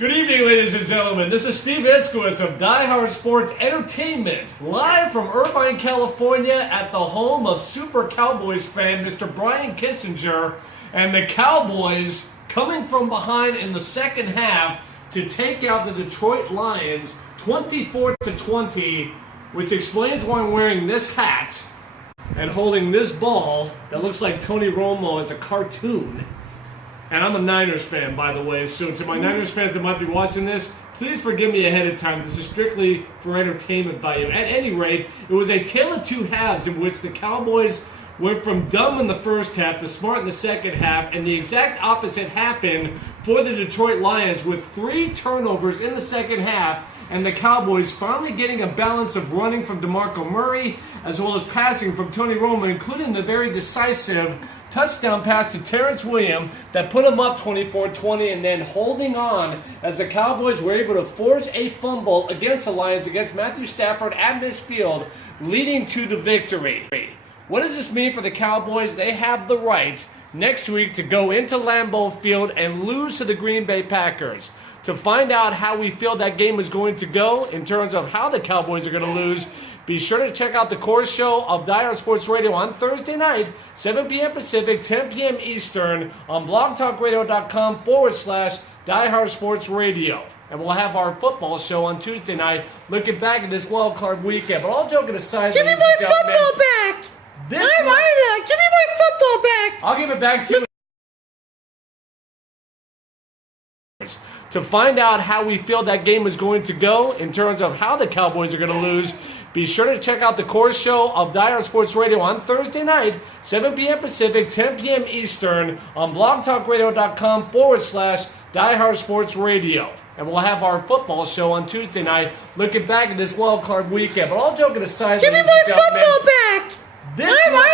Good evening, ladies and gentlemen. This is Steve Iskowitz of Diehard Sports Entertainment, live from Irvine, California, at the home of Super Cowboys fan Mr. Brian Kissinger, and the Cowboys coming from behind in the second half to take out the Detroit Lions 24-20, which explains why I'm wearing this hat and holding this ball that looks like Tony Romo as a cartoon. And I'm a Niners fan, by the way, so to my Niners fans that might be watching this, please forgive me ahead of time. This is strictly for entertainment value. At any rate, it was a tale of two halves in which the Cowboys went from dumb in the first half to smart in the second half, and the exact opposite happened for the Detroit Lions with 3 turnovers in the second half, and the Cowboys finally getting a balance of running from DeMarco Murray as well as passing from Tony Romo, including the very decisive touchdown pass to Terrence Williams that put him up 24-20, and then holding on as the Cowboys were able to force a fumble against the Lions, against Matthew Stafford at midfield, leading to the victory. What does this mean for the Cowboys? They have the right next week to go into Lambeau Field and lose to the Green Bay Packers. To find out how we feel that game is going to go in terms of how the Cowboys are going to lose, be sure to check out the core show of Diehard Sports Radio on Thursday night, 7 p.m. Pacific, 10 p.m. Eastern, on blogtalkradio.com/Diehard Sports Radio. And we'll have our football show on Tuesday night, looking back at this Wildcard weekend. But all joking aside, give me my football back! Give me my football back! I'll give it back to you. To find out how we feel that game is going to go in terms of how the Cowboys are going to lose, be sure to check out the core show of Diehard Sports Radio on Thursday night, 7 p.m. Pacific, 10 p.m. Eastern, on blogtalkradio.com/Diehard Sports Radio. And we'll have our football show on Tuesday night, looking back at this Wildcard weekend. But all joking aside, give me my football back! Give me my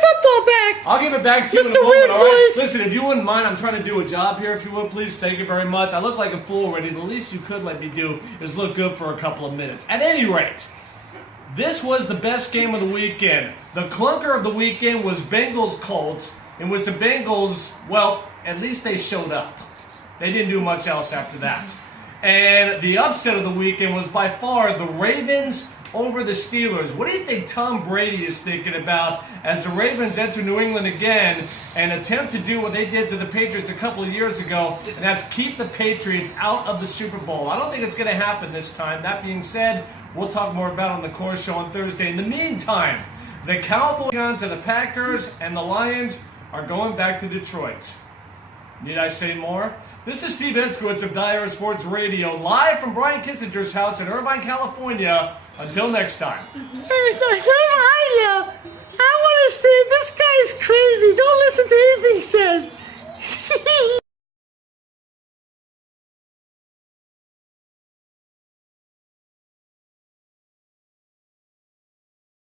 football back! I'll give it back to you Mr. in a moment, all right? Voice. Listen, if you wouldn't mind, I'm trying to do a job here, if you would, please. Thank you very much. I look like a fool already. The least you could let me do is look good for a couple of minutes. At any rate, this was the best game of the weekend. The clunker of the weekend was Bengals-Colts, in which the Bengals, well, at least they showed up. They didn't do much else after that. And the upset of the weekend was by far the Ravens over the Steelers. What do you think Tom Brady is thinking about as the Ravens enter New England again and attempt to do what they did to the Patriots a couple of years ago, and that's keep the Patriots out of the Super Bowl? I don't think it's going to happen this time. That being said, we'll talk more about it on the core show on Thursday. In the meantime, the Cowboys on to the Packers, and the Lions are going back to Detroit. Need I say more? This is Steve Iskowitz of Diehard Sports Radio, live from Brian Kissinger's house in Irvine, California. Until next time. Baby Iyla, I want to say this guy's crazy. Don't